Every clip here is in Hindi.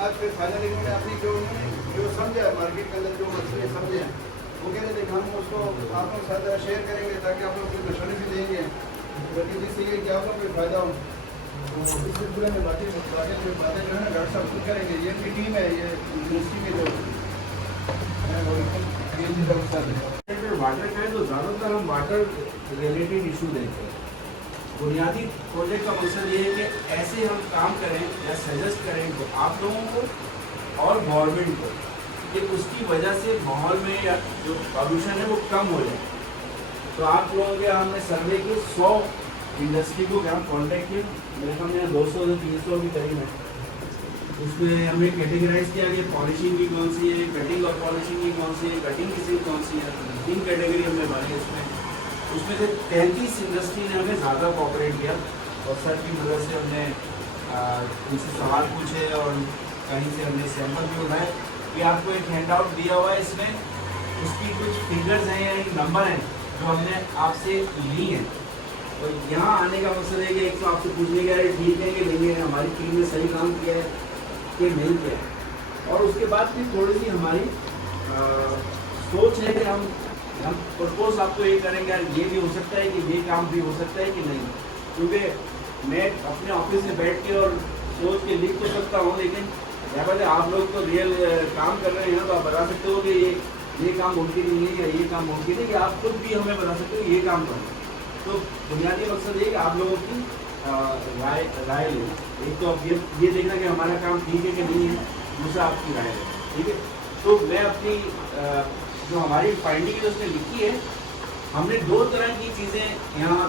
आज फिर फाइनल इन्होंने अपनी जो समझा है मार्केट के अंदर जो मसले समझे हैं वो कहते थे हम उसको आप लोग साथ शेयर करेंगे ताकि आप लोग कोई मशवरे भी देंगे बल्कि जिससे कि आप लोग कोई फ़ायदा हो। तो इस सिलसिले में बातें जो है ना डॉक्टर साहब खुद करेंगे। ये इनकी टीम है, ये यूनिवर्सिटी के जो वाटर का है तो ज़्यादातर हम वाटर रिलेटेड इशू देखते हैं। बुनियादी प्रोजेक्ट का मकसद ये है कि ऐसे हम काम करें या सजेस्ट करें तो आप लोगों को और गवर्नमेंट को कि उसकी वजह से माहौल में या जो पॉल्यूशन है वो कम हो जाए। तो आप लोगों के हमने सर्वे के 100 इंडस्ट्री को यहाँ कॉन्टेक्ट किया, मेरे सामने यहाँ 200 से 300 के करीब है। उसमें हमें कैटेगराइज किया कि पॉलिशिंग की कौन सी है, कटिंग और पॉलिशिंग की कौन सी है, कटिंग की कौन सी है, 3 कैटेगरी हमने बनाई उसमें से 33 इंडस्ट्री ने हमें ज़्यादा कोऑपरेट किया और सर की मदद से हमने उनसे सवाल पूछे और कहीं से हमने सैंपल भी उठाए कि आपको एक हैंड आउट दिया हुआ है, इसमें उसकी कुछ फिगर्स हैं या एक नंबर हैं जो हमने आपसे ली हैं। और यहाँ आने का मकसद है कि एक तो आपसे पूछने का है ठीक है कि नहीं है, हमारी टीम ने सही काम किया है कि नहीं किया है, और उसके बाद फिर थोड़ी सी हमारी सोच है कि हम प्रपोज आपको ये करेंगे यार ये भी हो सकता है कि ये काम भी हो सकता है कि नहीं। क्योंकि मैं अपने ऑफिस में बैठ के और सोच के लिख तो सकता हूँ, लेकिन क्या पता आप लोग तो रियल काम कर रहे हैं तो आप बता सकते हो कि ये काम मुमकिन नहीं है या ये काम मुमकिन है, कि आप खुद भी हमें बता सकते हो ये काम करो। तो बुनियादी मकसद ये कि आप लोगों की राय लेना। एक तो अब ये देखना कि हमारा काम ठीक है कि नहीं है, दूसरा आपकी राय है, ठीक है। तो मैं अपनी जो हमारी फाइंडिंग है उसमें लिखी है, हमने 2 तरह की चीज़ें यहाँ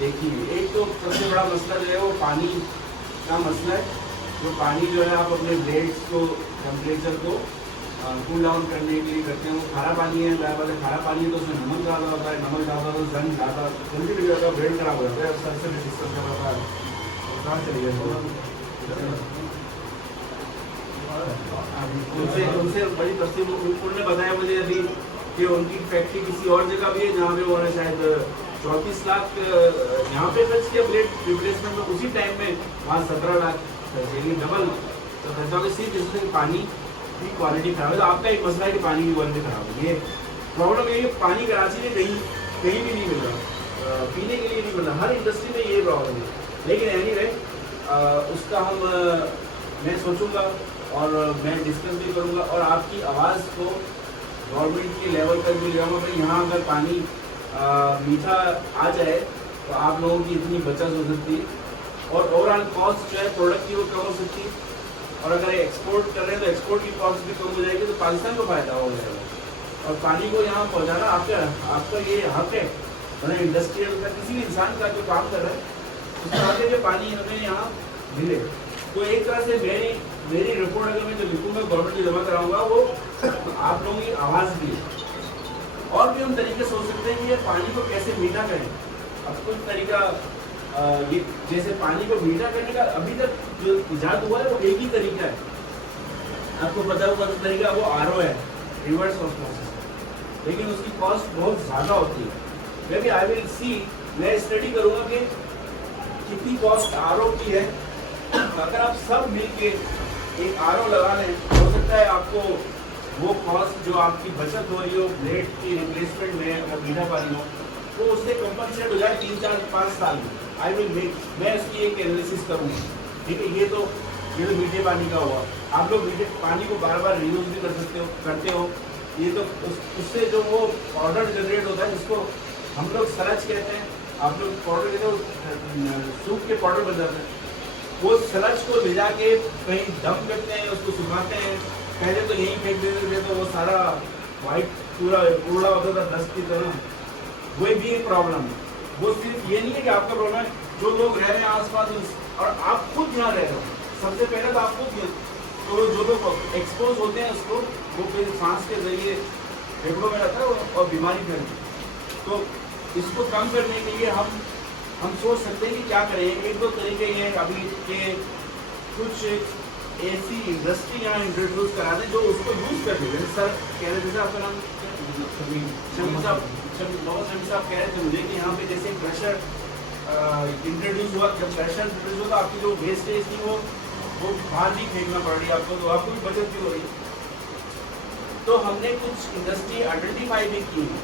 देखी है। एक तो सबसे बड़ा मसला जो है वो पानी का मसला है। जो पानी जो है आप अपने ब्लेड्स को टेम्परेचर को कूल डाउन करने के लिए करते हैं, वो खारा पानी है, वाले खारा पानी है तो उसमें नमक ज़्यादा होता है, नमक ज़्यादा तो जंग ज़्यादा जल्दी भी जाता है, ब्लेड खराब हो जाता है। सर से भी डिस्कस कर रहा था कहाँ चले गए उनसे बड़ी तस्वीर उन्होंने बताया मुझे अभी कि उनकी फैक्ट्री किसी और जगह भी है जहाँ पे उन्होंने शायद 34 लाख यहाँ पे खर्च किया ब्लेड रिप्लेसमेंट में, उसी टाइम में वहाँ 17 लाख चाहिए डबल। तो खर्चा होगा सिर्फ इसमें पानी की क्वालिटी खराब है। तो आपका एक मसला है कि पानी की क्वालिटी खराब है। ये प्रॉब्लम ये कराची में कहीं भी नहीं मिल रहा, पीने के लिए नहीं मिल रहा, हर इंडस्ट्री में ये प्रॉब्लम है। लेकिन एनीवे उसका मैं सोचूंगा और मैं डिस्कस भी करूंगा और आपकी आवाज़ को गवर्नमेंट के लेवल पर भी ले जाऊँगा। भाई यहाँ अगर पानी मीठा आ जाए तो आप लोगों की इतनी बचत हो सकती है और ओवरऑल कॉस्ट जो है प्रोडक्ट की वो कम हो सकती है। और अगर एक्सपोर्ट कर रहे हैं तो एक्सपोर्ट की कॉस्ट भी कम हो जाएगी, तो पाकिस्तान को फ़ायदा हो जाएगा। और पानी को यहाँ पहुँचाना आपका ये हक है, मतलब इंडस्ट्रियल का किसी भी इंसान का जो काम कर रहा है उसका हक है कि पानी हमें यहाँ मिले। तो एक तरह से मेरी रिपोर्ट अगर मैं जो लिखूंगा गवर्नमेंट को जमा कराऊंगा वो आप लोगों की आवाज़ भी है। और भी हम तरीके सोच सकते हैं कि ये पानी को कैसे मीठा करें। अब कुछ तरीका ये जैसे पानी को मीठा करने का अभी तक जो इजाद हुआ है वो एक ही तरीका है, आपको पता होगा तो तरीका वो RO है, रिवर्स ऑस्मोसिस, लेकिन उसकी कॉस्ट बहुत ज़्यादा होती है। May B I will see, मैं स्टडी करूँगा कि कितनी कॉस्ट RO की है। अगर आप सब मिल के एक RO लगा लें हो सकता है आपको वो कॉस्ट जो आपकी बचत हो रही हो ब्लेड की रिप्लेसमेंट में अगर मीठा पानी हो तो उससे कंपनसेट हो जाए 3, 4, 5 साल में। आई विल मेक, मैं उसकी एक एनालिसिस करूँगा, ठीक है। ये तो मीठे पानी का हुआ। आप लोग मीठे पानी को बार बार रीयूज भी करते हो। ये तो उससे जो वो पाउडर जनरेट होता है जिसको हम लोग सलज कहते हैं, आप लोग पाउडर कहते हो, सूख के पाउडर बन जाता है। वो सलज को ले जाके कहीं डंप करते हैं, उसको सुखाते हैं। पहले तो यहीं फेंक देते थे तो वो सारा वाइट पूरा कूड़ा होता था डस्ट की तरह। वो भी एक प्रॉब्लम है। वो सिर्फ ये नहीं है कि आपका प्रॉब्लम है, जो लोग रह रहे हैं आसपास और आप खुद यहाँ रह रहे हो, सबसे पहले तो आप खुद, तो जो लोग एक्सपोज होते हैं उसको वो फिर सांस के जरिए फेफड़ों में रहता है और बीमारी फैलती है। तो इसको कम करने के लिए हम सोच सकते हैं कि क्या करें। 1-2 तरीके ये अभी के कुछ ऐसी इंडस्ट्री यहाँ इंट्रोड्यूस करा दें जो उसको यूज़ कर दें। सर कह रहे थे, आपका नाम शमी साहब कह रहे थे मुझे कि यहाँ पे जैसे प्रेशर इंट्रोड्यूस हुआ, जब प्रेशर इंट्रोड्यूस हुआ तो आपकी जो वेस्टेज थी वो वो बाहर नहीं फेंकना पड़ रही आपको, तो आपको भी बचत भी हो रही है। तो हमने कुछ इंडस्ट्री आइडेंटिफाई भी की है,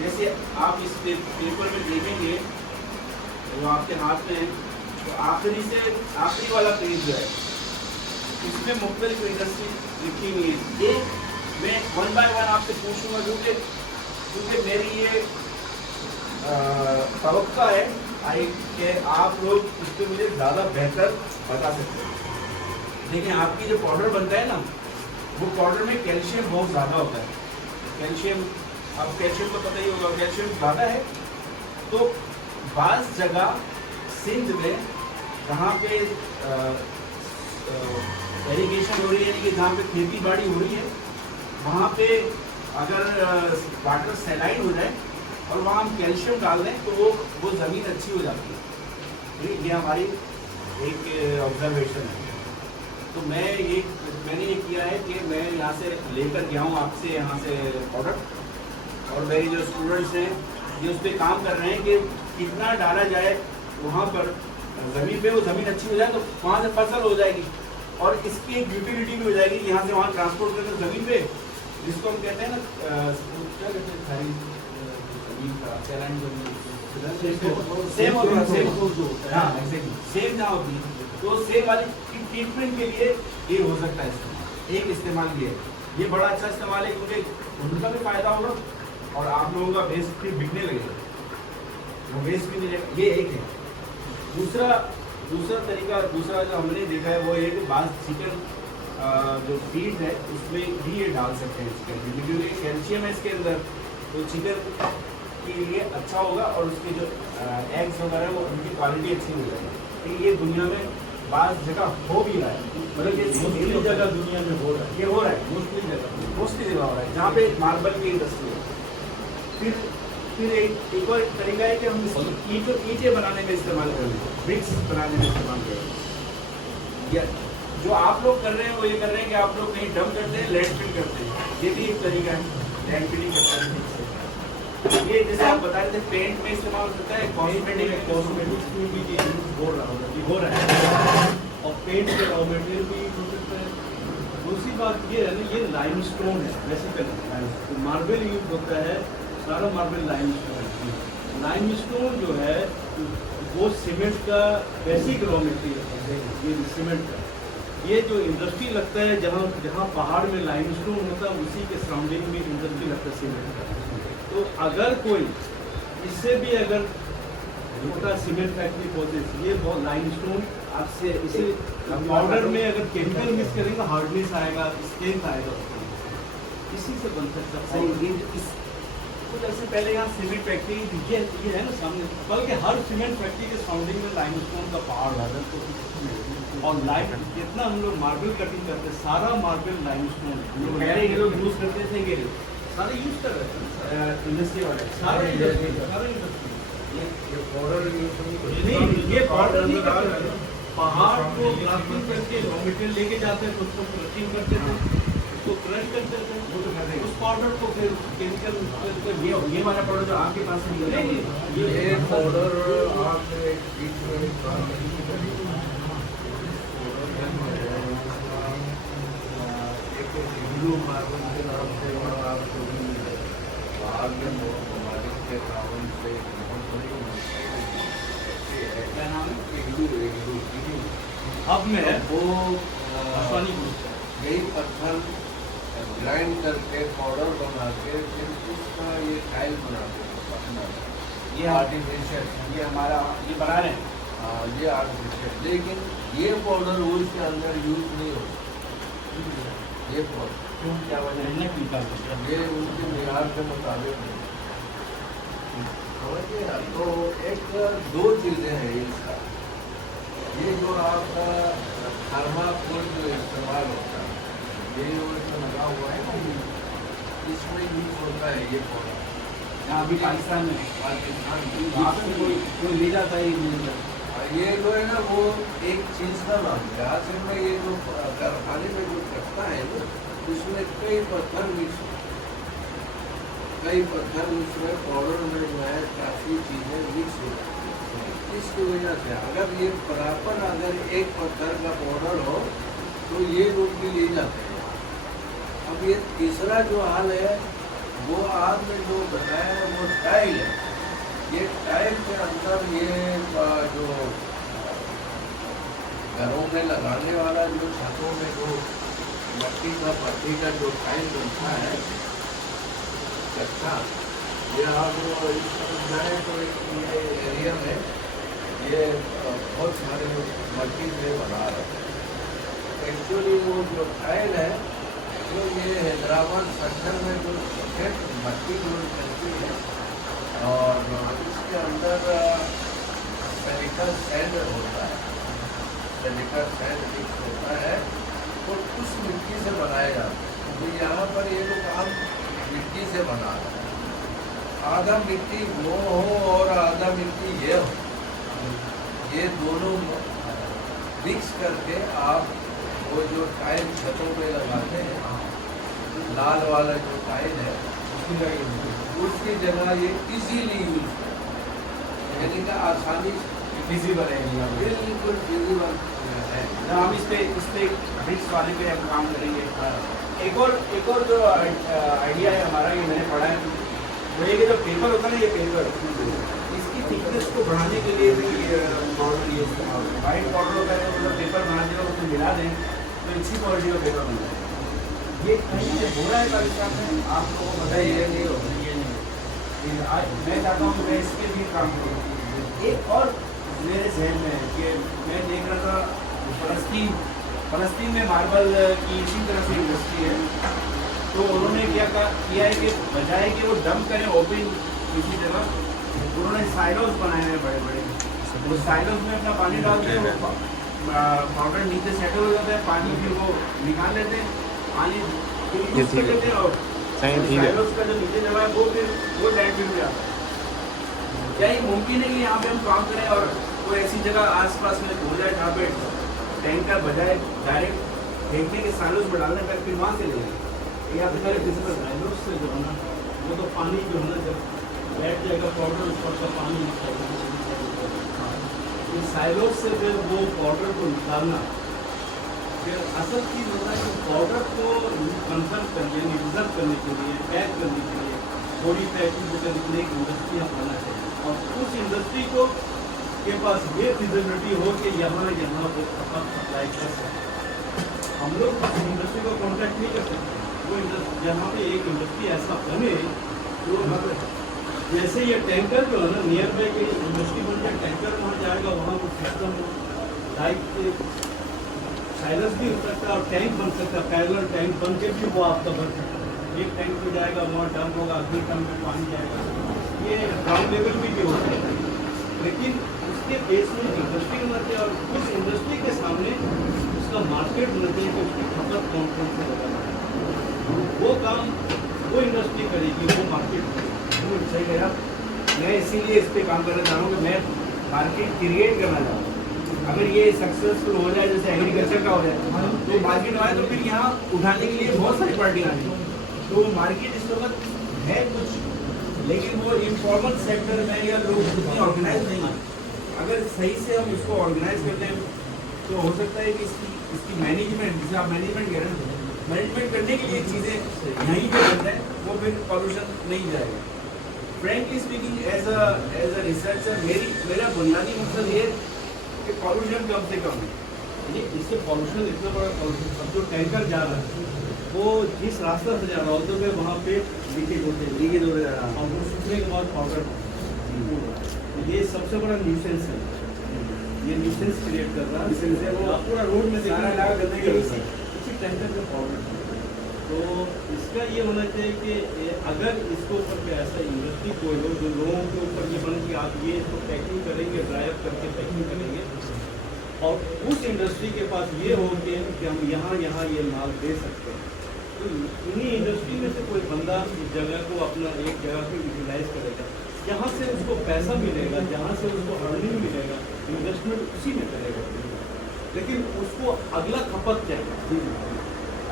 जैसे आप इस पेपर में देखेंगे वो आपके हाथ में है, तो आखिरी से आखिरी वाला पेज जो है इसमें मुख्तलिफ इंडस्ट्री लिखी हुई है। एक मैं वन बाय वन आपसे पूछूंगा, क्योंकि मेरी ये तवक्का है कि आप लोग इस पर मुझे ज़्यादा बेहतर बता सकते हैं। देखिए आपकी जो पाउडर बनता है ना, वो पाउडर में कैल्शियम बहुत ज़्यादा होता है। कैल्शियम, अब कैल्शियम तो पता ही होगा, कैल्शियम ज़्यादा है। तो बाज़ जगह सिंध में जहाँ पे इरिगेशन हो रही है, यानी कि जहाँ पे खेती बाड़ी हो रही है, वहाँ पे अगर वाटर सैलाइन हो जाए और वहाँ हम कैल्शियम डाल दें तो वो ज़मीन अच्छी हो जाती है। ठीक है, ये हमारी एक ऑब्जर्वेशन है। तो मैंने ये किया है कि मैं यहाँ से लेकर गया हूँ आपसे यहाँ से प्रोडक्ट, और मेरे जो स्टूडेंट्स हैं ये उस पर काम कर रहे हैं कि कितना डाला जाए वहाँ पर ज़मीन पे, वो ज़मीन अच्छी हो जाए तो वहाँ से फसल हो जाएगी, और इसकी एक यूटिलिटी भी हो जाएगी यहाँ से वहाँ ट्रांसपोर्ट करके ज़मीन पे, जिसको हम कहते हैं ना क्या कहते हैं, खाली ज़मीन का चैलेंज सेम जहाँ होती है, तो सेम वाली ट्रीटमेंट के लिए ये हो सकता है इस्तेमाल। एक इस्तेमाल ये है, ये बड़ा अच्छा इस्तेमाल है, क्योंकि उनका भी फायदा होगा और आप लोगों का वेस्ट भी बिकने लगेगा, वो वेस्ट भी मिलेगा। ये एक है। दूसरा तरीका, दूसरा जो हमने देखा है वो ये कि बाज़ चिकन जो फीड है उसमें भी ये डाल सकते हैं चिकन, क्योंकि कैल्शियम है इसके अंदर, तो चिकन के लिए अच्छा होगा और उसके जो एग्स वगैरह वो उनकी क्वालिटी अच्छी हो जाएगी। तो ये दुनिया में बाज़ जगह हो भी रहा है, मतलब ये मोस्टली जगह दुनिया में हो रहा है, ये हो रहा है मोस्टली जगह हो रहा है जहाँ पे मार्बल की इंडस्ट्री है। फिर एक और तरीका है कि हम ईंटें बनाने में इस्तेमाल करें, ब्रिक्स बनाने में इस्तेमाल करें। या जो आप लोग कर रहे हैं वो ये कर रहे हैं कि आप लोग कहीं डंप करते हैं, लैंड फिल करते हैं, ये भी एक तरीका है लैंड फिलिंग करता है। ये जैसे आप बता रहे थे पेंट में इस्तेमाल होता है, कॉस्मेटिक्स में भी ये हो रहा है, और पेंट के रॉ मटेरियल भी यूज हो सकता है। दूसरी बात ये है ना, ये लाइमस्टोन है बेसिकली, मार्बल यूज होता है, सारा मार्बल लाइमस्टोन है। लाइमस्टोन जो है वो सीमेंट का बेसिक रॉ मटेरियल है, ये सीमेंट का। ये जो इंडस्ट्री लगता है जहाँ पहाड़ में लाइमस्टोन होता है, उसी के सराउंडिंग में इंडस्ट्री लगता है सीमेंट का। तो अगर कोई इससे भी अगर छोटा सीमेंट फैक्ट्री प्रोसेस, ये बहुत लाइमस्टोन आपसे इसी पाउडर में अगर केमिकल मिक्स करेंगे हार्डनेस आएगा, स्ट्रेंथ आएगा, इसी से बन सकता है। कुछ ऐसे पहले यहाँ सीमेंट फैक्ट्री ये है ना सामने, बल्कि हर सीमेंट फैक्ट्री के सराउंडिंग में लाइमस्टोन का पहाड़ है, और लाइम जितना हम लोग मार्बल कटिंग करते हैं सारा मार्बल लाइमस्टोन पहले ये लोग यूज़ करते थे, ये सारे यूज कर रहे हैं इंडस्ट्री वाले सारे इंडस्ट्री ये पाउडर नहीं, ये पाउडर नहीं करते, पहाड़ को ब्लास्टिंग करके रॉ मटेरियल लेके जाते हैं, उसको क्रशिंग करते थे, उसको क्रश करते थे, उस पाउडर को फिर केमिकल ये वाला पाउडर जो आपके पास से निकलता है, ये पाउडर आपने बीच में हिंदू मार्बल के नाम से और आपको बाद में ममालिक के नाम से क्या नाम है, हिंदू अब में है वो आसानी यही पत्थर ग्राइंड करके पाउडर बना के फिर उसका ये टाइल बनाते हैं, ये आर्टिफिशियल, ये हमारा ये बना रहे हैं। हाँ ये आर्टिफिशियल, लेकिन ये पाउडर वो इसके अंदर यूज नहीं होता। ये पाउडर क्यों, क्या वजह है निकालते हैं? ये उनके मियार के मुताबिक है। समझिए ना, तो एक दो चीज़ें हैं इसका, ये जो आपका थर्माकोल जो इस्तेमाल होता है, ये जो इसमें लगा हुआ है ना, इसमें यूज होता है ये पाउडर। यहाँ अभी पाकिस्तान में वहाँ पे कोई ले जाता है, ये जो है ना वो एक चीज़ का नाम है। आखिर में ये जो कारखाने में जो करता है ना, उसमें कई पत्थर मिक्स उसमें पाउडर में जो है काफ़ी चीज़ें मिक्स हो जाती हैं, इसकी वजह से अगर ये बराबर अगर एक पत्थर का पाउडर हो तो ये लोग भी ले जाते हैं। अब ये तीसरा जो हाल है वो आपने जो बताया है वो टाइल है। ये टाइल के अंदर ये जो घरों में लगाने वाला जो छतों में जो मट्टी का पत्ती का जो टाइल बनता है कच्चा, ये आप इस तरफ जाए तो ये एरिया में ये बहुत सारे मट्टी से बना रहे हैं। एक्चुअली वो जो टाइल है जो ये हैदराबाद सेक्टर में जो सफेद मट्टी जो मिलती है और इसके अंदर सिलिका सैंड होता है, सिलिका सैंड मिक्स होता है तो उस मिट्टी से बनाया जाता है। तो यहाँ पर ये लोग आम मिट्टी से बना रहे हैं। आधा मिट्टी वो हो और आधा मिट्टी ये हो, ये दोनों मिक्स करके आप वो जो टाइल छतों पे लगाते हैं, लाल वाला जो टाइल है उसकी जगह ये इजीली यूज करें, यानी कि आसानी इजी बनेगी यहाँ पे। बिल्कुल विजिबल है। हम इस पे ब्रिक्स वाले पे अब काम करेंगे। एक और जो आइडिया है हमारा, ये मैंने पढ़ा है, वो ये कि जो पेपर होता है ना, ये पेपर इसकी थिकनेस को बढ़ाने के लिए भी पाउडर यूज करना होता है। वाइट पाउडर होता है, मतलब पेपर बना दें और उसमें मिला दें तो अच्छी क्वालिटी का पेपर बन जाए। ये कहीं से हो रहा है पाकिस्तान में, आप लोगों को पता है ये नहीं हो रहा, ये नहीं। मैं चाहता हूँ कि मैं इसके भी काम करूँ। एक और मेरे जहन में है कि मैं देख रहा था फ़लस्तीन में मार्बल की इसी तरह से इंडस्ट्री है। तो उन्होंने क्या किया है कि बजाय कि वो डंप करें ओपन किसी जगह, उन्होंने साइलोस बनाए हैं बड़े बड़े। वो साइलोस में अपना पानी डालते हैं, वो पाउडर नीचे सेटल हो जाता है, पानी फिर वो निकाल लेते हैं, पानी यूज कर लेते हैं और साइलोस का जो नीचे जमा है वो लैंडफिल में आता है। क्या ये मुमकिन है कि यहाँ पे हम काम करें और कोई ऐसी जगह आसपास में हो जाए जहाँ पे टैंकर बजाय डायरेक्ट फेंकने के साइलोस में डालने का, फिर वहाँ से लेंगे या फिर सारे फिजिकल साइलोस से जो है ना, वो तो पानी जो है ना जब बैठ जाएगा पाउडर ऊपर का पानी फिर साइलोस से फिर वो पाउडर को निकालना, फिर असल चीज़ होता है कि पाउडर को कंजर्व करने रिजर्व करने के लिए, पैक करने के लिए थोड़ी पैकिंग करने के लिए एक इंडस्ट्री अपनाना चाहिए और उस इंडस्ट्री को के पास ये फिजिबिलिटी हो कि यहाँ पर सप्लाई कर सकते। हम लोग उस इंडस्ट्री को कॉन्टैक्ट नहीं कर सकते। वो इंडस्ट्री जहाँ पे एक इंडस्ट्री ऐसा बने जो जैसे ये टैंकर जो है ना, नियर बाई के इंडस्ट्री बन के टैंकर वहाँ जाएगा, वहाँ वो सिस्टम लाइक साइलस भी हो सकता है और टैंक बन सकता है, पैरेलल टैंक बन के भी वो आपका बन सकता है। एक टैंक में जाएगा, वहाँ डंप होगा, अगले टैंक में पानी जाएगा, ये ग्राउंड लेवल भी हो सकता है। लेकिन उसके बेस में इंडस्ट्री होना चाहिए और उस इंडस्ट्री के सामने उसका मार्केट होना चाहिए कि उसकी खपत कौन कौन से लगाना है, वो काम वो इंडस्ट्री करेगी, वो मार्केट करेगी। सही कहा। मैं इसीलिए इस पर काम करना चाह रहा हूँ कि मैं मार्केट क्रिएट करना चाहता हूँ। अगर ये सक्सेसफुल हो जाए, जैसे एग्रीकल्चर का हो जाए, तो मार्केट आए तो फिर यहाँ उठाने के लिए बहुत सारी पार्टियाँ आ जाएंगी। तो मार्केट इस वक्त है कुछ, लेकिन वो इनफॉर्मल सेक्टर में या लोग उतनी ऑर्गेनाइज नहीं है। अगर सही से हम इसको ऑर्गेनाइज करते हैं तो हो सकता है कि इसकी मैनेजमेंट, जिसे आप मैनेजमेंट कह रहे हैं, मैनेजमेंट करने के लिए चीज़ें यहीं पे बन जाए, वो फिर पॉल्यूशन नहीं जाएगा। Frankly speaking as a researcher मेरा बुनियादी मकसद ये कि पॉल्यूशन कम से कम है। इससे पॉल्यूशन इतना बड़ा पॉल्यूशन, अब जो टैंकर जा रहा है वो जिस रास्ते से जा रहा होता है वहाँ पे लीकेज होते हैं, लीकेज हो रहा है और वो सूखने के बाद पाउडर, ये सबसे बड़ा न्यूसेंस है। ये न्यूसेंस क्रिएट कर रहा है, आप पूरा रोड में देखिए इसी टैंकर में पाउडर। तो इसका ये होना चाहिए कि अगर इसके ऊपर पे ऐसा इंडस्ट्री कोई हो जो लोगों के ऊपर ये बने कि आप ये इसको पैकिंग करेंगे, ड्राई अप करके पैकिंग करेंगे, और उस इंडस्ट्री के पास ये हो कि हम यहाँ ये माल दे सकते हैं, तो इन्हीं इंडस्ट्री में से कोई बंदा इस जगह को अपना एक जगह को यूटिलाइज करेगा, जहाँ से उसको पैसा मिलेगा, जहाँ से उसको अर्निंग मिलेगा, इन्वेस्टमेंट उसी में करेगा, लेकिन उसको अगला खपत चाहिए।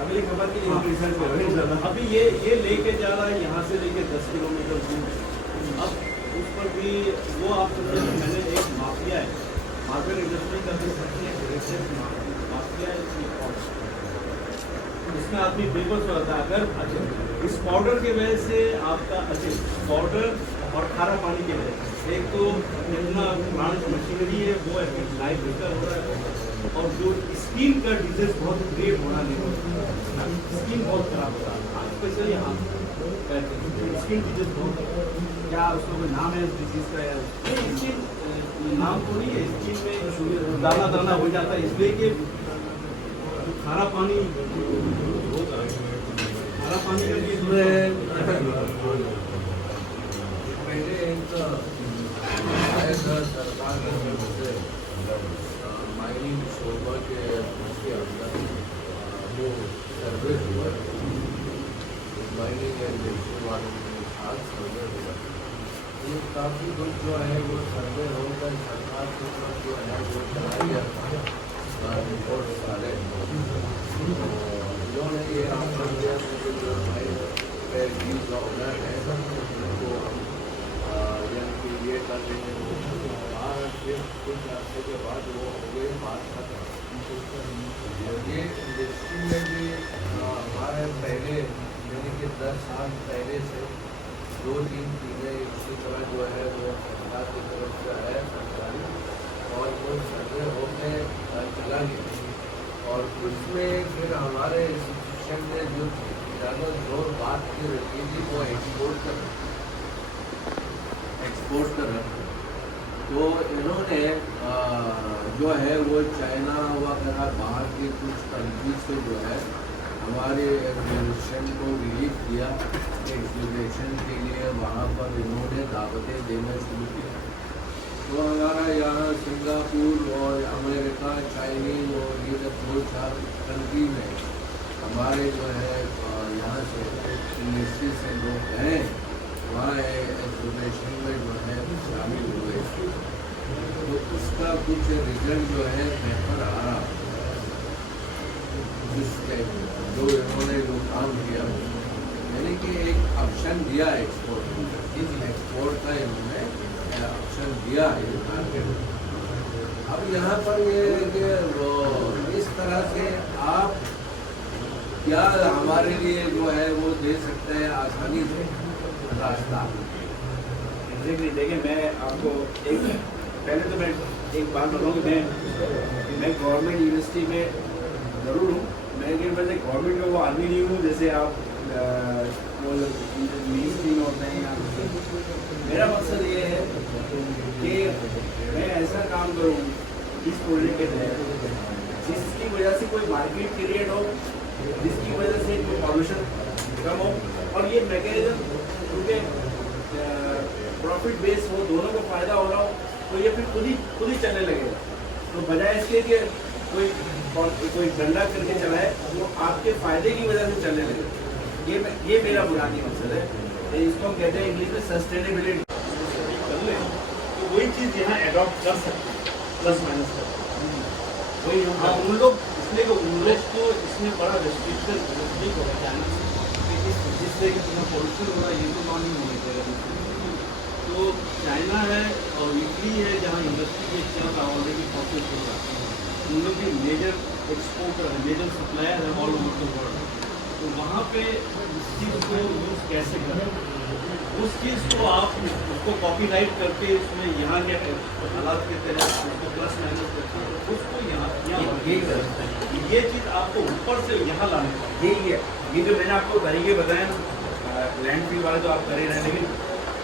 अगली खबर के लिए रिसर्च कर रहे हैं। अभी ये लेके जा रहा है यहाँ से लेके 10 किलोमीटर दूर, अब उस पर भी वो आप मैंने एक माफिया है मार्बल इंडस्ट्री का भी सबसे डायरेक्शन माफिया इसमें आदमी बिल्कुल सोचता है अगर इस पाउडर की वजह से आपका पाउडर और खारा पानी की वजह से एक तो इतना प्लांट मशीनरी है वो लाइफ बेहतर हो रहा है और जो स्किन का डिजीज बहुत क्रिएट होना नहीं होता, स्किन बहुत खराब होता है स्पेशली हाथ स्किन डिजीज बहुत। क्या उसका कोई नाम है उस डिजीज का या स्किन नाम थोड़ी है, स्किन में दाना दाना हो जाता है इसलिए कि खारा पानी का भी पहले एक आया था सरकार की तरफ से माइनिंग शोबा के अंदर वो सर्वे हुआ, माइनिंग एंड इंडस्ट्री वालों के साथ सर्वे हुआ। ये काफ़ी कुछ जो है वो सर्वे होकर सरकार की तरफ जो है वो चला गया था रिपोर्ट सारे इन्होंने ये आंकड़ा दिया जो है यूज ऑनर है तो यानी कि ये कर लेंगे वो फिर कुछ अर्से के बाद वो हो गए बात खत्म। ये इंडस्ट्री में भी हमारे पहले यानी कि 10 साल पहले से 2-3 चीज़ें इसी तरह जो है वो सरकार की तरफ से है सरकारी और वो सर्वे होके चला गया और उसमें फिर हमारे इंस्टीट्यूशन ने जो ज़्यादा जोर बात की रखी थी वो एक्सपोर्ट कर तो इन्होंने जो है वो चाइना वगैरह बाहर की कुछ कंट्री से जो है हमारे एग्जीबिशन को रिलीज किया एग्जीबिशन के लिए वहाँ पर इन्होंने दावतें देना शुरू किया। तो हमारा यहाँ सिंगापुर और अमेरिका चाइनीज और ये सब 2-4 कंट्री में हमारे जो है यहाँ से इंडस्ट्री से लोग हैं वहाँ एग्जीबिशन में जो है शामिल हुए तो उसका कुछ रिजल्ट जो है बेहतर आ रहा जिसके जो इन्होंने जो काम किया यानी कि एक ऑप्शन दिया एक्सपोर्ट का इन्होंने ऑप्शन दिया है मार्केट। अब यहाँ पर ये कि वो इस तरह से आप क्या हमारे लिए जो है वो दे सकते हैं आसानी से रास्ता। देखिए मैं आपको एक पहले तो मैं एक बात बताऊँ कि मैं गवर्नमेंट यूनिवर्सिटी में ज़रूर हूँ, मैं लेकिन वैसे गवर्नमेंट में वो आदमी नहीं हूँ जैसे आप वो मिनिस्ट्री में होते हैं या मेरा मकसद ये है कि मैं ऐसा काम करूँ इस प्रोजेक्ट के तहत जिसकी वजह से कोई मार्केट क्रिएट हो, जिसकी वजह से कोई पॉल्यूशन कम हो और ये मैकेनिज्म क्योंकि प्रॉफिट बेस हो, दोनों को फ़ायदा हो रहा हो तो ये फिर खुद ही चलने लगेगा। तो बजाय इसके कि कोई डंडा करके चलाए वो आपके फ़ायदे की वजह से चलने लगेगा। ये मेरा बुनियादी मकसद है, इसको हम कहते हैं इंग्लिश में सस्टेनेबिलिटी। तो वही चीज़ यहाँ एडॉप्ट कर सकते हैं प्लस माइनस कर वही हम उन लोग इसलिए उन लोग को इसमें बड़ा रेस्ट्रिक्शन हो जाना जिससे कि तुम्हें पॉल्यूशन हो रहा है ये तो नॉन ही होने चाहिए। तो चाइना है और इटली है जहाँ इंडस्ट्री के चल रहा ऑलरेडी प्रोसेस हो रहा है, उन लोग भी मेजर एक्सपोर्टर है, मेजर सप्लायर है ऑल ओवर द वर्ल्ड। तो वहाँ पे इस चीज़ को यूज़ कैसे करें, उस चीज़ को आप उसको कॉपीराइट करके उसमें यहाँ के हालात के तहत उसको प्लस माइनस करके उसको यहाँ ये चीज़ आपको ऊपर से यहाँ लाने ये जो मैंने आपको तरीके बताए ना लैंड फील वाले तो आप कर ही रहे हैं, लेकिन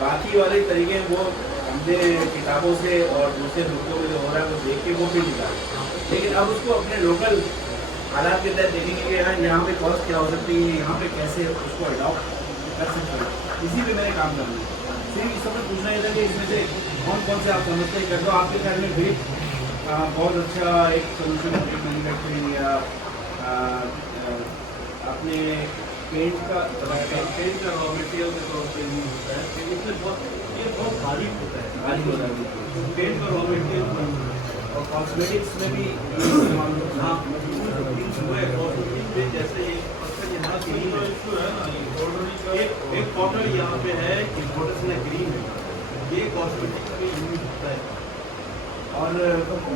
बाकी वाले तरीके वो हमने किताबों से और दूसरे लोगों में जो हो रहा है वो देख के वो भी निकाले, लेकिन अब उसको अपने लोकल हालात के तहत देखेंगे कि यहाँ पे कॉस्ट क्या हो सकती है, यहाँ पे कैसे उसको अडॉप्ट कर सकते हैं, इसी पे मैंने काम करना है। सिर्फ इस समय पूछना ही था कि इसमें से कौन कौन से आप समझते हैं कर दो आपके ख्याल में भी बहुत अच्छा एक सोल्यूशन है मैन्युफैक्चरिंग या अपने पेंट का रॉ मटेरियल के तौर पर यूज होता है, क्योंकि इसमें ये बहुत भारी होता है पेंट का रॉ मटेरियल और कॉस्मेटिक्स में भी हाँ जैसे यहाँ ग्रीन एक बॉटल यहाँ पे है, इस बॉटल में ग्रीन है, ये कॉस्मेटिक्स में यूज होता है। और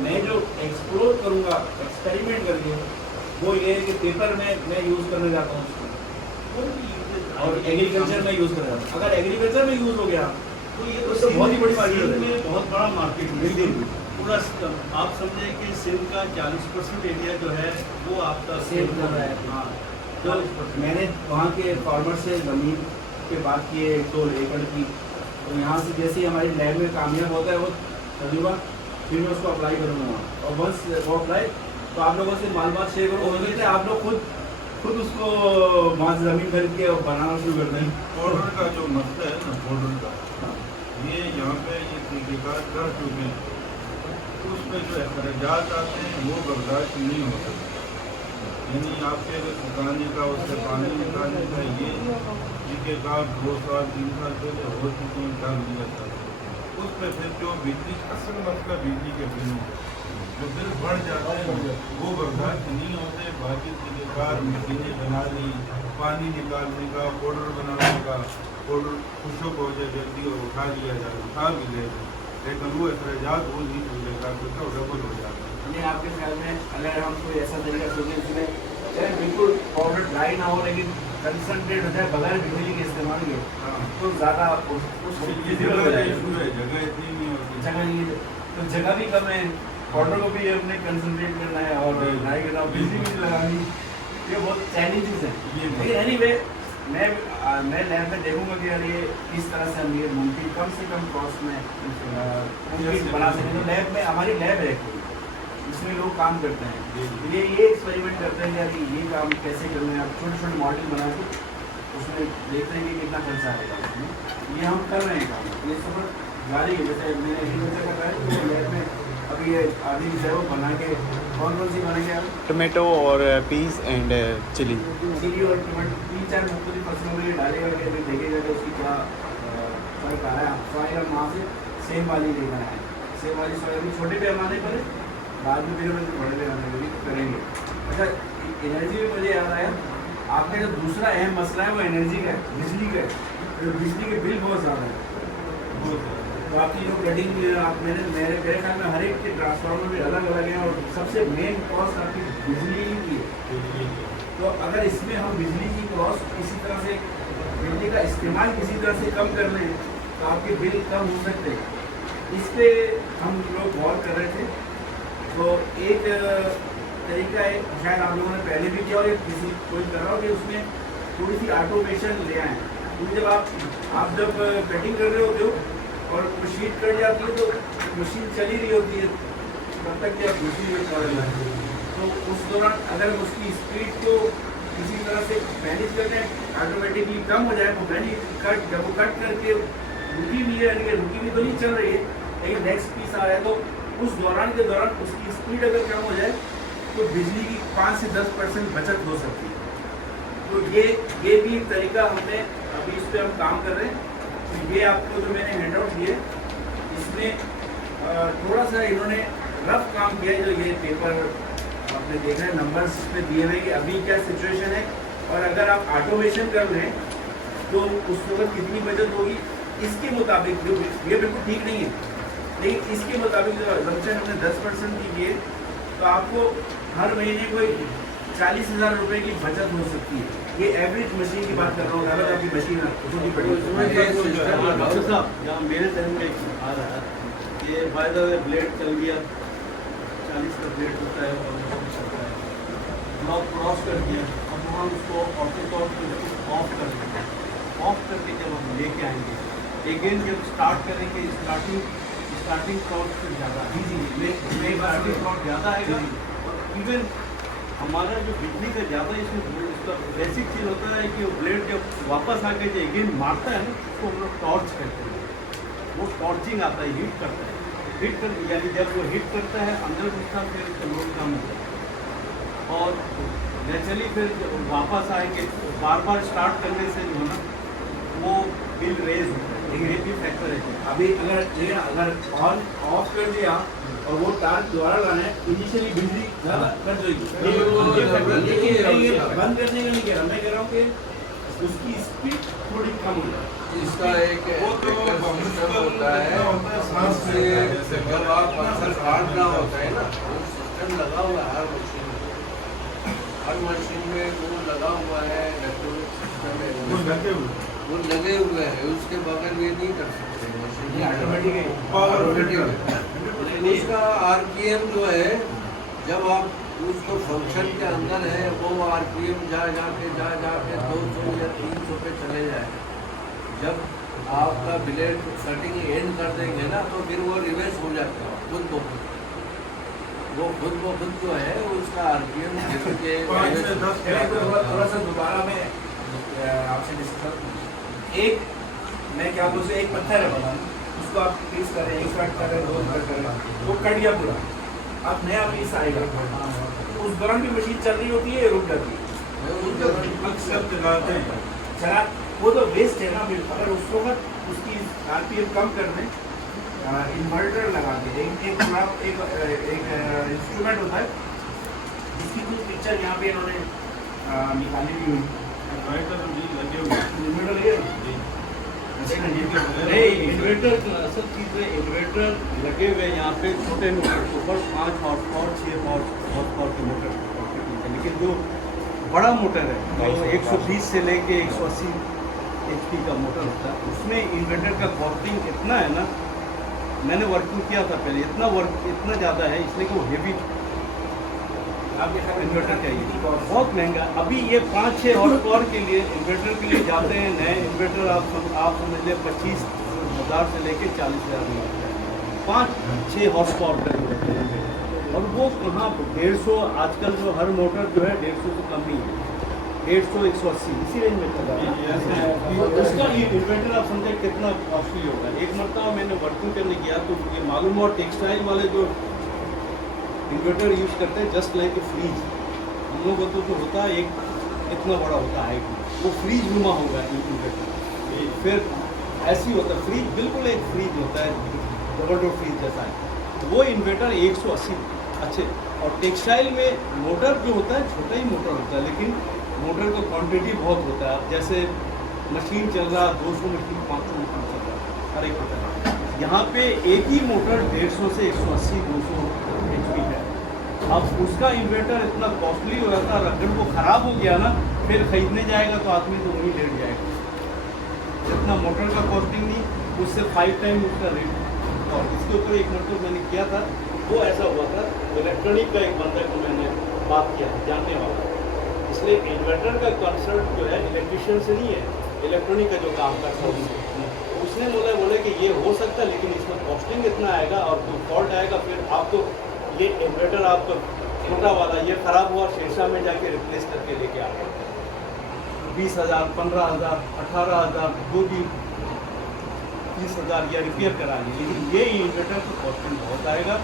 मैं जो एक्सप्लोर करूँगा एक्सपेरिमेंट करके वो ये है कि पेपर में मैं यूज़ करने जाता हूँ उसको, और एग्रीकल्चर में यूज़ कर रहा हूँ। अगर एग्रीकल्चर में यूज़ हो गया तो ये तो बहुत ही बड़ी मार्केट सिंध है। में बहुत बड़ा मार्केट है। पूरा आप समझे कि सिंध का 40% एरिया जो है वो आपका सेल कर रहा है। हाँ तो मैंने वहाँ के फार्मर से ज़मीन के बात किए 1-2 एकड़ की, तो यहाँ से जैसे ही हमारी लैब में कामयाब होता है वो तजुर्बा, फिर मैं उसको अप्लाई करूँगा वहाँ, और वंस वो अप्लाई तो आप लोगों से मालूमात शेयर करूँगा। हो सकता है आप लोग खुद उसको वहाँ से ज़मीन खरीद के बनाना शुरू कर दें। बॉर्डर का जो मसला है ना, बॉर्डर का, ये यहाँ पे ये ठेकेदार कर चुके हैं, उस पर जो अखराजात आते हैं वो बर्दाश्त नहीं हो सकते। यानी आपके सुखाने का, उससे पानी निकालने का, ये ठेकेदार 2 साल 3 साल पहले हो चुके हैं, डाल दिया था। उस पर फिर जो बिजली, असल मसला बिजली के बिलों जो बिल बढ़ जाते हैं वो बर्दाश्त नहीं होते। बाकी ठेकेदार मशीनें बना ली, पानी निकालने का, पाउडर बनाने का, पाउडर खुशक हो जाए जल्दी और उठा लिया जाए, उठा भी ले, लेकिन वो अखराजात वो नहीं मिलेगा, तो डबल हो जाता है। यानी आपके ख्याल में अगर हम कोई ऐसा तरीका सोचें जिसमें चाहे बिल्कुल पाउडर ड्राई ना हो लेकिन कंसनट्रेट हो जाए बगैर बिजली के इस्तेमाल के, तो ज़्यादा उस जगह का इशू है, जगह इतनी नहीं होती। जगह नहीं है, तो जगह भी कम है, पाउडर को भी अपने कंसनट्रेट करना है और ड्राई करना, बिजली भी लगानी, ये बहुत चैलेंजेस हैं। लेकिन एनीवे मैं लैब में देखूंगा कि यार ये किस तरह से हम ये मुमकिन कम से कम कॉस्ट में मुमकिन बना सकें। तो लैब में हमारी लैब है इसमें लोग काम करते हैं, ये एक्सपेरिमेंट करते हैं यार ये काम कैसे करना है। आप छोटे छोटे मॉडल बना के उसमें देखते हैं कि कितना खर्चा आएगा उसमें, ये हम कर रहे हैं काम, ये सब जारी है। जैसे मैंने एग्रीकल्चर का कहा है तो लैब में अभी ये आदमी जो है वो बना के कौन सी बनाएंगे आप? टोमेटो और पीस एंड चिली। चिली और टमाटर 3-4 मुख्तलिफ फसलों में ये डालेगा कि अभी देखेगा कि उसकी क्या फर्क आ रहा है। सॉइल हम वहाँ से सेम वाली लेकर आए, सेम वाली सॉइल अभी छोटे पैमाने पर, बाद में फिर बड़े पैमाने पर भी करेंगे। अच्छा, एनर्जी में मुझे याद आया, आपका जो दूसरा अहम मसला है वो एनर्जी का है, बिजली का है। तो बिजली के बिल बहुत ज़्यादा है, तो आपकी जो कटिंग आप मेरे ख्याल में हर एक के ट्रांसफार्मर भी अलग अलग हैं, और सबसे मेन कॉस्ट आपकी बिजली की है। तो अगर इसमें हम बिजली की कॉस्ट किसी तरह से, बिजली का इस्तेमाल किसी तरह से कम कर लें तो आपके बिल कम हो सकते हैं। इस पर हम लोग गौर कर रहे थे। तो एक तरीका है, शायद आप लोगों ने पहले भी किया और किसी कोई कर रहा हो, कि उसमें थोड़ी सी ऑटोमेशन ले आए। क्योंकि जब आप जब कटिंग कर रहे होते हो और शीट कट जाती है तो मशीन चली रही होती है तब तक कि आप दूसरी यूज कर रहे हैं, तो उस दौरान अगर हम उसकी स्पीड को किसी तरह से मैनेज कर दें, ऑटोमेटिकली कम हो जाए, तो जब वो कट करके रुकी भी है, यानी कि रुकी भी तो नहीं चल रही है लेकिन नेक्स्ट पीस आ रहा है, तो उस दौरान के दौरान उसकी स्पीड अगर कम हो जाए तो बिजली की 5 से 10% बचत हो सकती है। तो ये भी एक तरीका हमने अभी इस पर हम काम कर रहे हैं। तो ये आपको जो मैंने हैंड आउट दिए इसमें थोड़ा सा इन्होंने रफ काम किया है। जो ये पेपर आपने देखा है, नंबर्स पे दिए हुए कि अभी क्या सिचुएशन है, और अगर आप ऑटोमेशन कर लें तो उस वक्त कितनी बचत होगी, इसके मुताबिक जो ये बिल्कुल ठीक नहीं है, लेकिन इसके मुताबिक जो असम्पशन हमने 10% की है, तो आपको हर महीने कोई 40,000 रुपये की बचत हो सकती है। ये एवरेज मशीन की बात कर रहा हूँ, अगर आपकी मशीन छोटी पड़ी डॉक्टर साहब यहाँ मेरे जहन में आ रहा है, ये बाय द वे ब्लेड चल गया, 40 का ब्लेड होता है और ब्लॉक क्रॉस कर दिया, अब हम उसको ऑटो टॉप ऑफ कर देंगे। ऑफ करके जब हम लेके आएंगे अगेन जब स्टार्ट करेंगे, स्टार्टिंग टॉर्क से ज़्यादा स्टार्टिंग टॉर्क ज़्यादा आएगा, और इवन हमारा जो बिजली का ज़्यादा इसमें इसका बेसिक चीज़ होता है कि वो ब्लेड जब वापस आके जो अगेन मारता है ना, उसको हम लोग टॉर्च कहते हैं। वो टॉर्चिंग आता है, हीट करता है, यानी जब वो हीट करता है अंदर घुसता है, फिर उसका लोड कम होता है, और नेचुरली फिर जब वापस आएंगे बार बार स्टार्ट करने से जो है ना वो बिल रेज होता है। ये भी फैक्टर है। अभी अगर ऑन ऑफ कर दिया और वो तार दोबारा लगाना है, इनिशियली बिजली ज़्यादा खर्च होगी, लेकिन बंद करने का नहीं कह रहा, मैं कह रहा हूँ कि उसकी स्पीड थोड़ी कम हो जाती है। इसका एक वो तो सिस्टम होता है, सांस उससे लेता है। जब आप पल्सर काटना होता है ना, वो सिस्टम लगा हुआ है हर मशीन में वो लगा हुआ है, इलेक्ट्रॉनिक सिस्टम वो है, लगे हुए वो लगे हुए हैं, उसके बगैर ये नहीं कर सकते मशीन ऑटोमेटिक है। पावर ऑटोमेटिक है। उसका आरपीएम जो है, जब आप उसको फंक्शन के अंदर है, वो आरपीएम जा जाके 200 या 300 पे चले जाए। जब आपका ब्लेड कटिंग एंड कर देंगे ना, तो फिर वो रिवर्स हो जाता है खुद ब खुद। वो खुद ब खुद जो है उसका आरपीएम के 5 से 10 थोड़ा सा दोबारा मैं आपसे डिस्कस एक मैं क्या बोलूँ एक पत्थर है बना, उसको आप पीस करें, एक कट करें, दो कट करें, वो कट गया पूरा, अब नया पीस आएगा, उस दौरान भी मशीन चल रही होती है, रुक जाती है, अक्सर चलाते हैं। चला वो तो वेस्ट है ना। फिर अगर उस वक्त उसकी आरपीएम कम करने इन्वर्टर लगा के एक इंस्ट्रूमेंट होता है जिसकी कुछ पिक्चर यहाँ पे इन्होंने निकाली हुई है। इन्वर्टर भी लगे हुए हैं। इन्वर्टर लगे नहीं, इन्वर्टर असल चीज़ है, इन्वर्टर लगे हुए यहाँ पे छोटे मोटर के ऊपर 5 हॉर्स पावर 6 हॉर्स पावर के मोटर है। लेकिन जो बड़ा मोटर है जो 120 से लेके 180 HP का मोटर होता है, उसमें इन्वर्टर का कॉस्टिंग इतना है ना, मैंने वर्किंग किया था पहले, इतना ज़्यादा है, इसलिए कि वो हेवी इन्वर्टर चाहिए, बहुत महंगा। अभी ये 5-6 हॉर्स पावर के लिए इन्वर्टर के लिए जाते हैं, नए इन्वर्टर आप समझ लें 25,000 से लेके 40,000 में आता है, 5-6 हॉर्स पावर का इन्वर्टर है। और वो कहाँ 150, आजकल जो हर मोटर जो है 150 से कम ही है, 150, 180 इसी रेंज में चल रहा है। तो उसका ये इन्वर्टर आप समझे कितना कॉस्टली होगा। एक मरतबा मैंने वर्किंग करने गया तो ये मालूम हुआ टेक्सटाइल वाले जो इन्वर्टर यूज़ करते हैं जस्ट लाइक ए फ्रीज, हम लोग को तो जो होता है एक इतना बड़ा होता है, वो फ्रीज नुमा होगा इन्वर्टर, फिर ऐसी होता है फ्रीज, बिल्कुल एक फ्रीज होता है, डबल डोर फ्रीज जैसा है। तो वो इन्वर्टर 180 अच्छे। और टेक्सटाइल में मोटर जो होता है छोटा ही मोटर होता है, लेकिन मोटर का क्वांटिटी बहुत होता है। अब जैसे मशीन चल रहा 200 मशीन 500 मशीन चल रहा हर एक होता है, यहाँ पे एक ही मोटर 150 से 180 200 HP है। अब उसका इन्वर्टर इतना कॉस्टली हो जाता है, अगर वो ख़राब हो गया ना, फिर ख़रीदने जाएगा तो आदमी तो वहीं लेट जाएगा, जितना मोटर का कॉस्टिंग नहीं, उससे 5 टाइम उसका रेट। और इसके ऊपर एक मतलब मैंने किया था, वो ऐसा हुआ था, इलेक्ट्रॉनिक का एक बंदा को मैंने बात किया था, जानने वाला, इसलिए इन्वर्टर का कंसर्ट जो है इलेक्ट्रिशियन से नहीं है, इलेक्ट्रॉनिक का जो काम करता है उसने बोला कि ये हो सकता है, लेकिन इसमें कॉस्टिंग इतना आएगा और जो फॉल्ट आएगा, फिर आप तो ये इन्वर्टर आपका छोटा वाला ये ख़राब हुआ, शेरशाह में जाके रिप्लेस करके लेके आ गए, 20,000 15,000 18,000 जो भी 30,000 या रिपेयर करा ली। लेकिन ये इन्वर्टर तो कॉस्टिंग बहुत आएगा,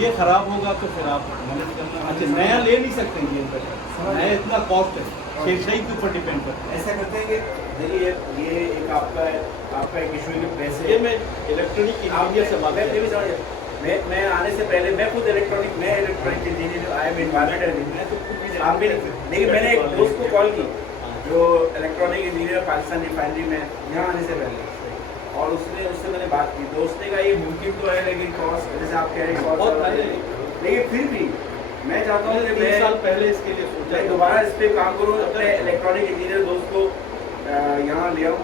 ये ख़राब होगा तो फिर आप मैनेज करना। अच्छा, नया ले नहीं सकते ये इन्वर्टर, नया इतना कॉस्ट है, शेरशाही के ऊपर डिपेंड करता है। ऐसा करते हैं कि देखिए ये एक आपका एक इशू के पैसे, ये मैं इलेक्ट्रॉनिक इंजीनियर से बात मैं भी समझ, मैं आने से पहले मैं खुद electronic engineer, I am environmental engineer, आप भी लेकिन मैंने एक दोस्त को कॉल की जो इलेक्ट्रॉनिक इंजीनियर पाकिस्तान रिफाइनरी में यहाँ आने से पहले, और उससे मैंने बात की, दोस्त ने कहा ये मुमकिन तो है, लेकिन कॉस्ट जैसे आप कह रहे हैं बहुत पहले, लेकिन फिर भी मैं चाहता हूँ कि 3 साल पहले इसके लिए सोचा, मैं दोबारा इस पर काम करूँ, अपने इलेक्ट्रॉनिक इंजीनियर दोस्त को यहाँ ले आऊँ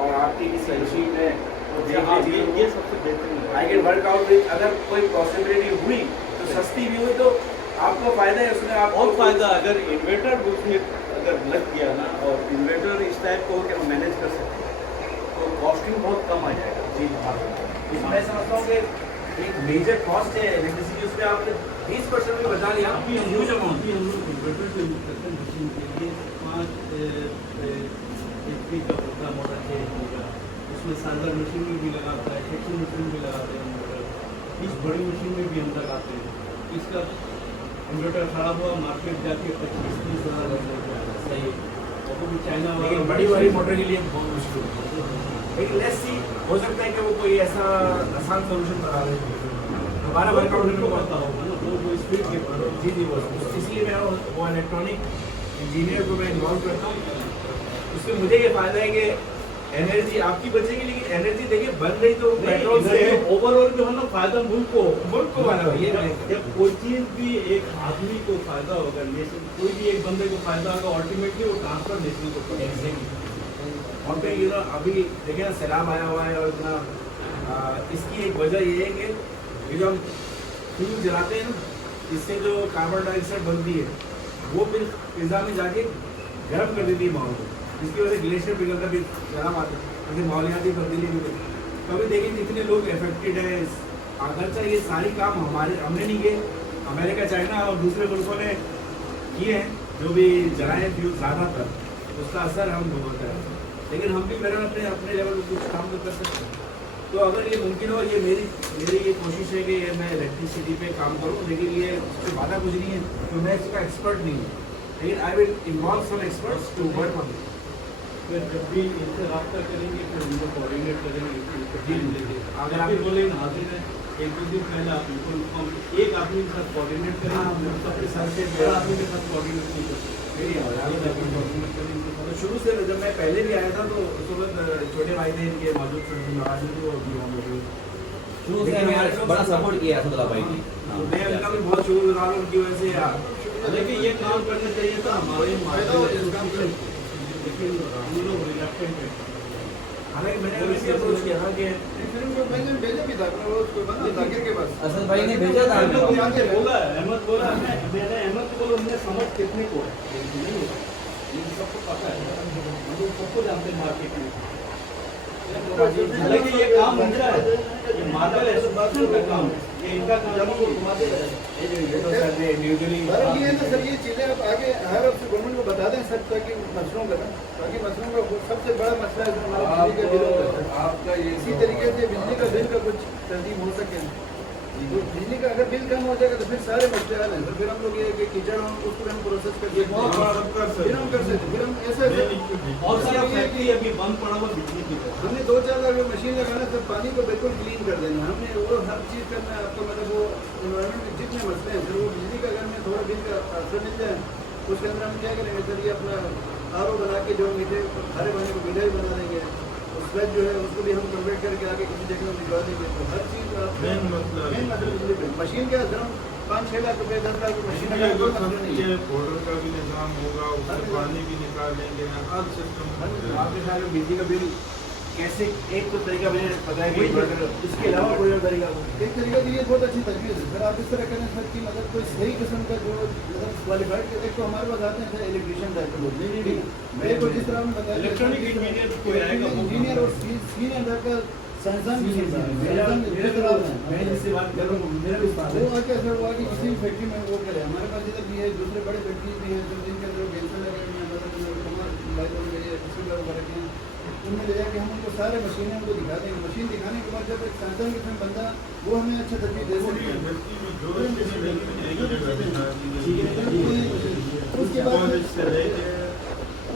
और आपकी किसी मशीन में ये सबसे बेहतरीन I can work out with, अगर कोई पॉसिबिलिटी हुई तो सस्ती भी हुई तो आपको फ़ायदा है उसमें, आप बहुत फ़ायदा। अगर इन्वर्टर उसमें अगर लग गया ना, और इन्वर्टर इस टाइप को कि हम मैनेज कर सकते हैं, तो कॉस्टिंग बहुत कम आ जाएगा। जी मैं समझता हूँ कि एक मेजर कॉस्ट है इलेक्ट्रिसिटी, उसमें आपने 20% भी बचा लिया, अभी हम ह्यूज अमाउंट। लोग इन्वर्टर को यूज़ करते हैं मशीन के लिए, 5 HP का बड़ा मोटर 6 HP का, उसमें साइज़र मशीन में भी लगाता है, सेक्शन मशीन में लगाते हैं इन्वर्टर, इस बड़ी मशीन में भी हम लगाते हैं। इसका इन्वर्टर ख़राब हुआ, मार्केट जाके 25-30 हज़ार सही है, और वो भी चाइना वाला, लेकिन बड़ी मोटर के लिए बहुत मुश्किल है, लेकिन लेट्स सी, हो सकता है कि वो कोई ऐसा आसान सोल्यूशन बना दे, हमारा वर्कआउट नहीं करता होगा ना, वो स्पीड के जी वो इसलिए मैं वो इलेक्ट्रॉनिक इंजीनियर को मैं इन्वॉल्व करता हूँ, उससे मुझे ये फायदा है कि एनर्जी आपकी बचेगी, लेकिन एनर्जी देखिए बन रही तो पेट्रोल से ओवरऑल जो है ना फायदा मुल्क को मुल्क को फायदा है। जब कोई चीज भी एक आदमी को फायदा होगा, नेशन कोई भी एक बंदे को फायदा होगा, अल्टीमेटली वो ट्रांसफर नेशन को पड़ेगा। और पे ये ना अभी देखिए ना सैलाब आया हुआ है और इतना इसकी एक वजह ये है कि ये जो हम फ्यूल जलाते हैं ना, इससे जो कार्बन डाइऑक्साइड बनती है वो फिर फिजा में जाके गर्म कर देती है माहौल को, जिसकी वजह से ग्लेशियर पिघलता भी सैलाब आते हैं, जैसे माहौलियाती तब्दीली भी होती है। कभी देखिए कितने लोग अफेक्टेड है। अगरचा ये सारी काम हमने नहीं किए, अमेरिका, चाइना और दूसरे मुल्कों ने किए हैं, जो भी जलाए फ्यूल ज़्यादातर उसका असर हम भुगतते हैं। लेकिन हम भी मेरा अपने लेवल पर कुछ काम तो कर सकते हैं। तो अगर ये मुमकिन हो, ये मेरी ये कोशिश है कि ये मैं इलेक्ट्रिसिटी पे काम करूँ, लेकिन ये उससे बाधा कुछ नहीं है, तो मैं इसका एक्सपर्ट नहीं हूँ, लेकिन I will involve some experts to work on it. फिर जब भी इनसे रब्ता करेंगे फिर उनको कोऑर्डिनेट करेंगे। अगर आप बोले हाजिर है, एक दो दिन पहले आप बिल्कुल एक आदमी के साथ कोऑर्डिनेट करेंगे, सबके साथ से बड़ा आदमी के साथ कोऑर्डिनेट नहीं कर सकते। तो शुरू से जब मैं पहले भी आया था तो उस वक्त छोटे भाई थे इनके मौजूद थे, वो शुरू से हमें बड़ा सपोर्ट किया असदुल्ला भाई ने। मैं उनका भी बहुत शुक्रगुजार हूँ, उनकी वजह से लेकिन ये काम करना चाहिए था हमारे लेकिन हम लोग रिलेक्टेंट हैं। हालांकि मैंने उनसे अप्रोच किया था कि फिर उनको मैंने भेजा भी था अपना वो उसको बना जाकिर के पास। असद भाई ने भेजा था हमें। बोला अहमद बोला, मैंने अहमद को बोला उन्हें समझ कितने को है नहीं होता, ये सबको पता है, हम लोग सबको जानते हैं मार्केट में। हालांकि ये काम उनका है, ये मार्बल एसोसिएशन का काम है, ये इनका काम इंडिविजुअली ये है ना सर, ये चीज़ें आप आगे हर हफ्ते गवर्नमेंट को बता दें सर, ताकि मसलों का ताकि मसलों का सबसे बड़ा मसला है जो हमारा बिजली का बिल होता है। आपका ये इसी तरीके से बिजली का बिल का कुछ तरतीब हो सके, तो बिजली का अगर बिल कम हो जाएगा तो फिर सारे मसले हल हैं। तो फिर हम लोग ये कीचड़ हम उसको हम प्रोसेस कर सकते हैं, फिर हम कर सकते हैं, फिर हम ऐसा और सारा फैक्ट्री अभी बंद पड़ा हुआ बिजली की तरफ। हमने 2-4 लाख मशीन लगाना तो पानी को बिल्कुल क्लीन कर देना, हमने वो हर चीज़ करना है आपको, मतलब वो इन्वायरमेंट में जितने मसले हैं फिर वो बिजली का अगर में थोड़ा बिल का असर मिल जाए उसके अंदर हम क्या करेंगे सर, ये अपना RO बना के जो मीठे खारे पानी को मीठा भी बना देंगे, स्लज जो है उसको भी हम कन्वर्ट करके आगे किसी जगह में भिजवा देंगे। तो हर चीज़ मेन मतलब बिजली बिल मशीन क्या सर, हम 5-6 लाख रुपये 10 लाख रुपये मशीन ये कोई मसला नहीं है। बॉर्डर का भी निज़ाम होगा, उससे पानी भी निकालेंगे, हर सिस्टम आपके ख्याल में बिजली का बिल कैसे, एक तो तरीका मैंने बताया कि इसके अलावा कोई और तरीका हो? एक तरीका तो ये बहुत अच्छी तजवीज़ है सर, आप इस तरह करें सर कि मतलब कोई सही किस्म का जो मतलब क्वालिफाइड, एक तो हमारे पास आते हैं सर इलेक्ट्रीशियन टाइप के लोग, मेरे को जिस तरह आपने बताया इलेक्ट्रॉनिक इंजीनियर कोई आएगा, इंजीनियर और सीनियर टाइप का साइंसदान भी है, मैं जिससे बात कर रहा हूँ मेरा भी वो आके सर वो आके किसी भी फैक्ट्री में वो करे। हमारे पास इधर भी है, दूसरे बड़े फैक्ट्री भी हैं जो जिनके अंदर कैंसर लगे हुए हैं, मतलब उनमें ले जाके हम उनको सारे मशीनें उनको दिखा देंगे। मशीन दिखाने के बाद जब एक साइंसदान किस्म बंदा वो हमें अच्छा तजवीज़ दे सकते हैं।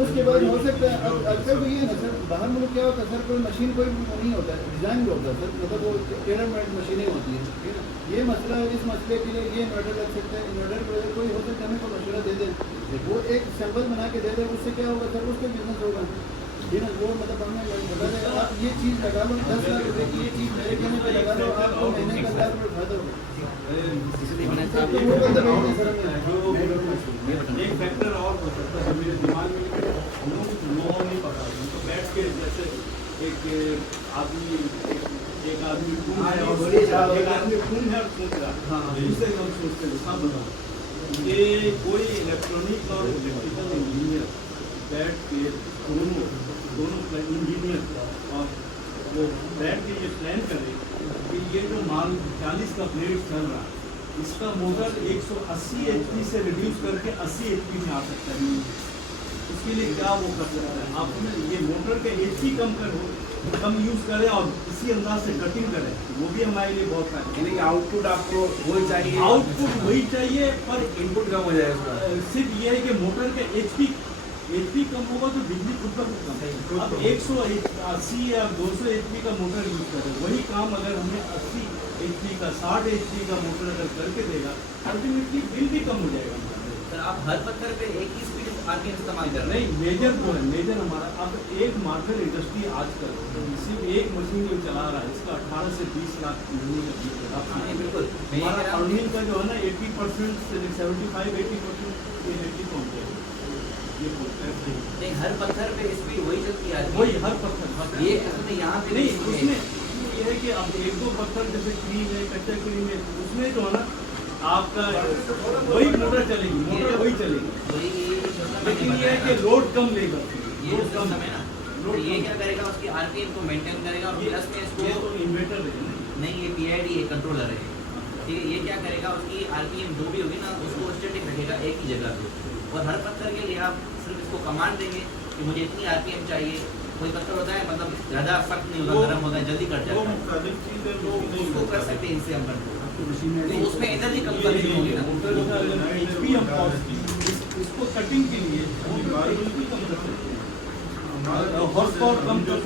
उसके बाद हो सकता है अब अक्सर तो ये है ना सर, बाहर मुल्क क्या होता है सर, कोई मशीन कोई नहीं होता है, डिज़ाइन होता है सर, मतलब वो टेलर मेड मशीनें होती हैं, ठीक है। ये मसला है, इस मसले के लिए ये इन्वर्टर लग सकता है, इन्वर्टर को अगर कोई हो सकता है हमें कोई मशवरा दे दे, वो एक सैंपल बना के दे दे, उससे क्या होगा सर, उसका बिजनेस होगा, ठीक है। वो मतलब हमें बता दें आप ये चीज़ लगा लो 10 लाख रुपये की, ये चीज़ मेरे कहने पर लगा लो, आपको महीने का 10 लाख रुपये फायदा होगा। एक फैक्टर और हो सकता है मेरे दिमाग में, हम लोग कुछ लोगों नहीं पता, तो बैठ के जैसे एक आदमी एक आदमी खून है और सोच रहा, दूसरे हम सोचते हैं सब बताओ, ये कोई इलेक्ट्रॉनिक और इलेक्ट्रिकल इंजीनियर बैठ के दोनों इंजीनियर और वो बैठ के ये प्लान करे कि ये जो मान 40 का प्लेट चल रहा है, इसका मोटर 180 HP से रिड्यूस करके 80 HP में आ सकता है। उसके लिए क्या वो कर सकता है, आपने ये मोटर के HP कम यूज़ करें और इसी अंदाज से कटिंग करें, वो भी हमारे लिए बहुत फायदा। यानी कि आउटपुट आपको वही चाहिए, आउटपुट वही चाहिए पर इनपुट कम हो जाएगा। सिर्फ ये है कि मोटर के HP कम होगा तो बिजली खुद का खुद कम। अब 180 या 200 HP का मोटर यूज करें, वही काम अगर हमें 80 HP का 60 HP का मोटर अगर करके देगा, अल्टीमेटली बिल भी कम हो जाएगा। सर आप हर पत्थर पे एक ही स्पीड आरपीएम इस्तेमाल कर रहे नहीं मेजर जो है मेजर हमारा अब एक मार्बल इंडस्ट्री आजकल सिर्फ एक मशीन जो चला रहा है इसका 18 से 20 लाख महीने का बिल है। हाँ, नहीं, बिल्कुल। मैं ये हमारा कह रहा हूँ अर्निंग का जो है ना 80% से 75-80% इलेक्ट्रिक पंप है ये बोलते हैं नहीं, हर पत्थर पे स्पीड वही चलती है वही हर पत्थर ये उसमें यहाँ पे नहीं उसमें ये है कि अब एक दो पत्थर जैसे क्रीम है कच्चा क्रीम है उसमें जो है ना आपका वही मोटर चलेगी मोटर वही चलेगी लेकिन ये है कि लोड कम लेगा ये जो सिस्टम है ना तो ये क्या करेगा उसकी आरपीएम को मेंटेन करेगा और प्लस में ये इसको तो इन्वर्टर है ना नहीं ये पीआईडी है कंट्रोलर है ठीक है ये क्या करेगा उसकी आरपीएम जो भी होगी ना उसको स्टैटिक रखेगा एक ही जगह पे और हर पत्थर के लिए आप सिर्फ इसको कमांड देंगे कि मुझे इतनी आरपीएम चाहिए कोई पत्थर होता है मतलब ज़्यादा सख्त नहीं होता गर्म होता है जल्दी कट वो जाता है मुख्तलिफ चीज़ है तो जो उसको कर सकते हैं इनसे हम कंट्रोल मशीन तो उसमें एनर्जी कम करनी होगी ना मोटर का एचपी हम कॉस्ट इसको कटिंग के लिए हम मार्बल भी कम कर सकते हैं हॉर्स पावर कम कर